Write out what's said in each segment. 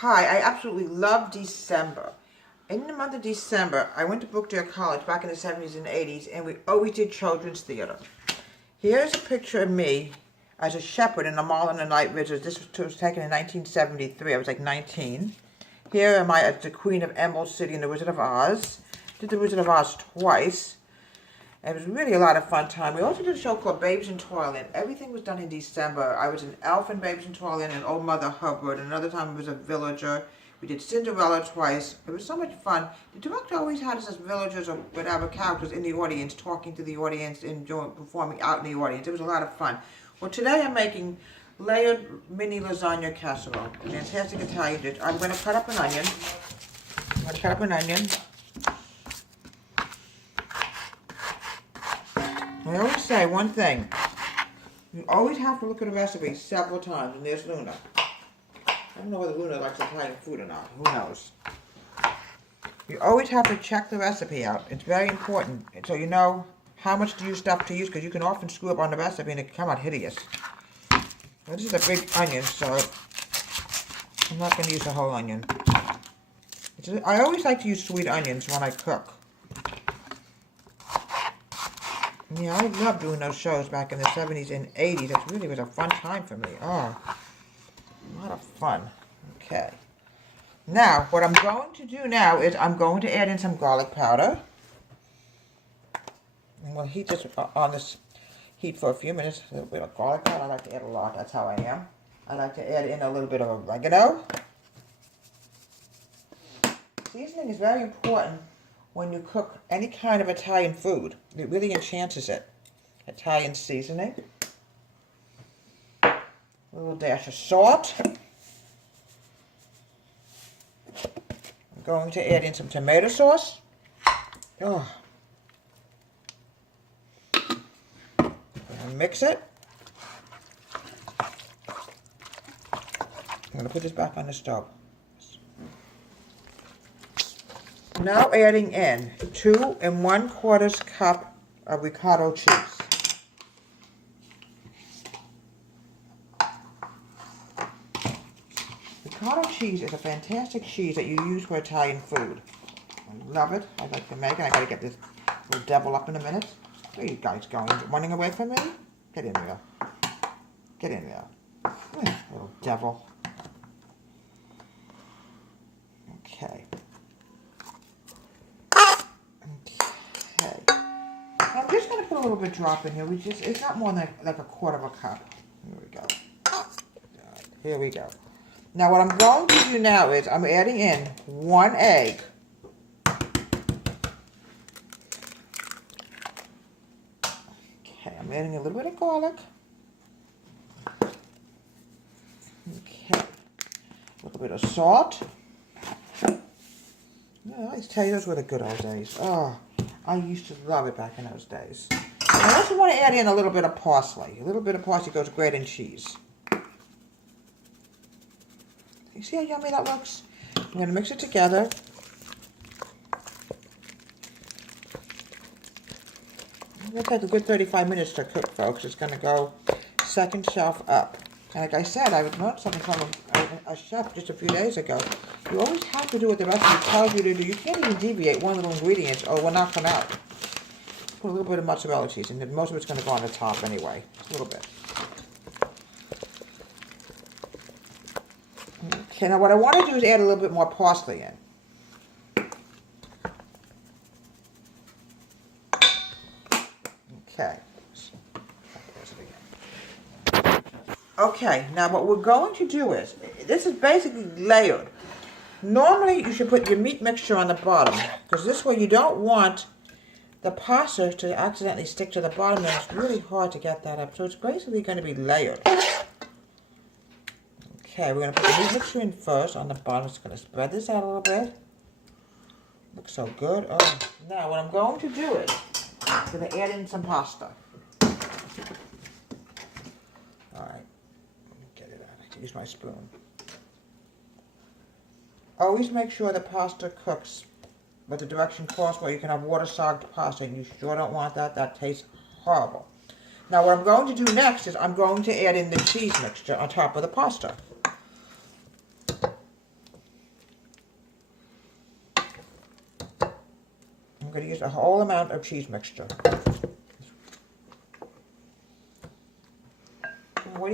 Hi, I absolutely love December. In the month of December, I went to Brookdale College back in the 70s and 80s, and we always did children's theater. Here's a picture of me as a shepherd in the Mall in the Night Visitor. This was taken in 1973. I was like 19. Here am I as the Queen of Emerald City in The Wizard of Oz. Did The Wizard of Oz twice. It was really a lot of fun time. We also did a show called Babes in Toyland. Everything was done in December. I was an elf in Babes in Toyland and Old Mother Hubbard. Another time I was a villager. We did Cinderella twice. It was so much fun. The director always had us as villagers or whatever characters in the audience, talking to the audience and performing out in the audience. It was a lot of fun. Well, today I'm making layered mini lasagna casserole. A fantastic Italian dish. I'm going to cut up an onion. I always say one thing. You always have to look at a recipe several times, and there's Luna. I don't know whether Luna likes Italian food or not. Who knows? You always have to check the recipe out. It's very important, so you know how much stuff to use, because you can often screw up on the recipe and it can come out hideous. Well, this is a big onion, so I'm not going to use the whole onion. I always like to use sweet onions when I cook. Yeah, I loved doing those shows back in the 70s and 80s. It really was a fun time for me. Oh, a lot of fun. Okay. Now, what I'm going to do now is I'm going to add in some garlic powder. And we'll heat this on this heat for a few minutes. A little bit of garlic powder. I like to add a lot. That's how I am. I like to add in a little bit of oregano. Seasoning is very important when you cook any kind of Italian food. It really enhances it. Italian seasoning. A little dash of salt. I'm going to add in some tomato sauce. Oh. And mix it. I'm going to put this back on the stove. Now adding in 2 1/4 cups of ricotta cheese. Ricotta cheese is a fantastic cheese that you use for Italian food. I love it. I like to make it. I gotta get this little devil up in a minute. Where are you guys going? Running away from me? Get in there. Get in there. Little devil. Okay. I'm just going to put a little bit drop in here. It's not more than like 1/4 cup. Here we go. Right, here we go. Now what I'm going to do now is I'm adding in 1 egg. Okay, I'm adding a little bit of garlic. Okay, a little bit of salt. Yeah, I tell you, those were the good old days. Oh, I used to love it back in those days. I also want to add in a little bit of parsley. A little bit of parsley goes great in cheese. You see how yummy that looks? I'm going to mix it together. It's going to take a good 35 minutes to cook, folks. It's going to go second shelf up. And like I said, I learned something from a chef just a few days ago. You always have to do what the recipe tells you to do. You can't even deviate one little ingredient or we'll not come out. Put a little bit of mozzarella cheese, and most of it's going to go on the top anyway. Just a little bit. Okay, now what I want to do is add a little bit more parsley in. Okay. Okay, now what we're going to do is, this is basically layered. Normally you should put your meat mixture on the bottom, because this way you don't want the pasta to accidentally stick to the bottom, and it's really hard to get that up. So it's basically going to be layered. Okay, we're going to put the meat mixture in first on the bottom. Just going to spread this out a little bit. Looks so good. Oh, now what I'm going to do is, I'm going to add in some pasta. Alright, get it out. I have to use my spoon. Always make sure the pasta cooks with the direction crossed, where you can have water-sogged pasta, and you sure don't want that. That tastes horrible. Now what I'm going to do next is I'm going to add in the cheese mixture on top of the pasta. just a whole amount of cheese mixture.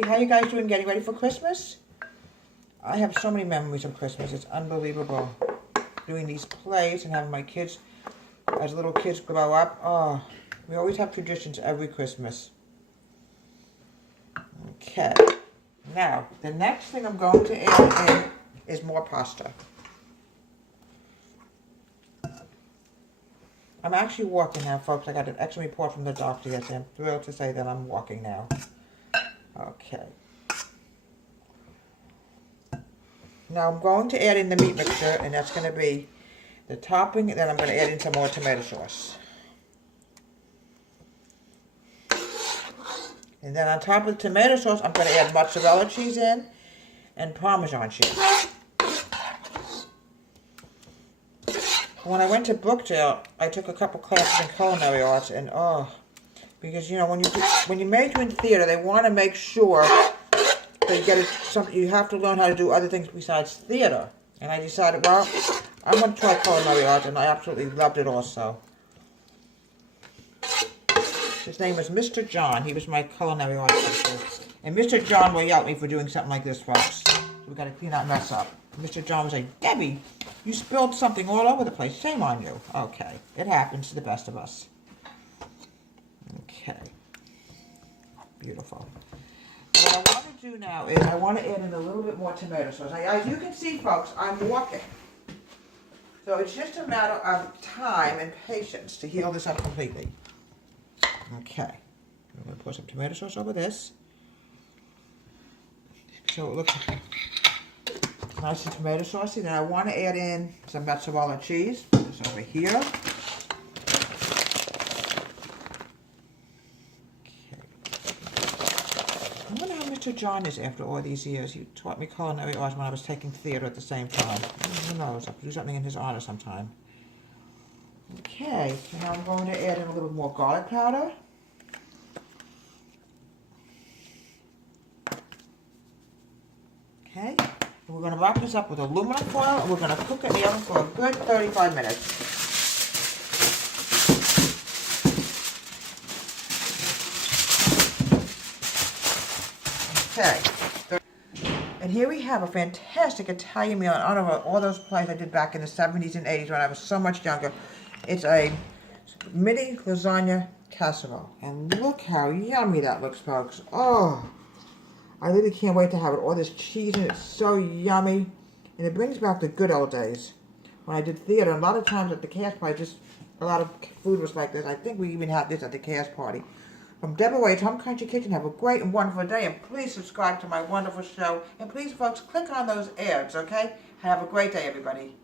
How you guys doing? Getting ready for Christmas? I have so many memories of Christmas. It's unbelievable. Doing these plays and having my kids, as little kids, grow up. Oh, we always have traditions every Christmas. Okay. Now, the next thing I'm going to add in is more pasta. I'm actually walking now, folks. I got an excellent report from the doctor yesterday. I'm thrilled to say that I'm walking now. Okay. Now I'm going to add in the meat mixture, and that's going to be the topping, and then I'm going to add in some more tomato sauce. And then on top of the tomato sauce, I'm going to add mozzarella cheese in and Parmesan cheese. When I went to Brookdale, I took a couple classes in culinary arts, and because you know when you major in theater, they want to make sure that you get something. You have to learn how to do other things besides theater. And I decided, well, I'm going to try culinary arts, and I absolutely loved it also. His name was Mr. John. He was my culinary arts teacher. And Mr. John will yell at me for doing something like this, folks. So we've got to clean that mess up. Mr. John was like, Debbie, you spilled something all over the place. Shame on you. Okay. It happens to the best of us. Okay. Beautiful. What I want to do now is I want to add in a little bit more tomato sauce. As you can see, folks, I'm walking. So it's just a matter of time and patience to heal this up completely. Okay. I'm going to pour some tomato sauce over this. So it looks nice and tomato saucy. Then I want to add in some mozzarella cheese. This over here. Okay. I wonder how Mr. John is after all these years. He taught me culinary arts when I was taking theater at the same time. Who knows? I'll do something in his honor sometime. Okay, so now I'm going to add in a little more garlic powder. Okay, and we're going to wrap this up with aluminum foil, and we're going to cook it in the oven for a good 35 minutes. Okay, and here we have a fantastic Italian meal in honor of all those plays I did back in the 70s and 80s when I was so much younger. It's a Mini Lasagna Casserole, and look how yummy that looks, folks. Oh! I really can't wait to have it. All this cheese in it, it's so yummy. And it brings back the good old days. When I did theater, a lot of times at the cast party, a lot of food was like this. I think we even had this at the cast party. From Deborah Wade's Home Country Kitchen, have a great and wonderful day. And please subscribe to my wonderful show. And please, folks, click on those ads, okay? Have a great day, everybody.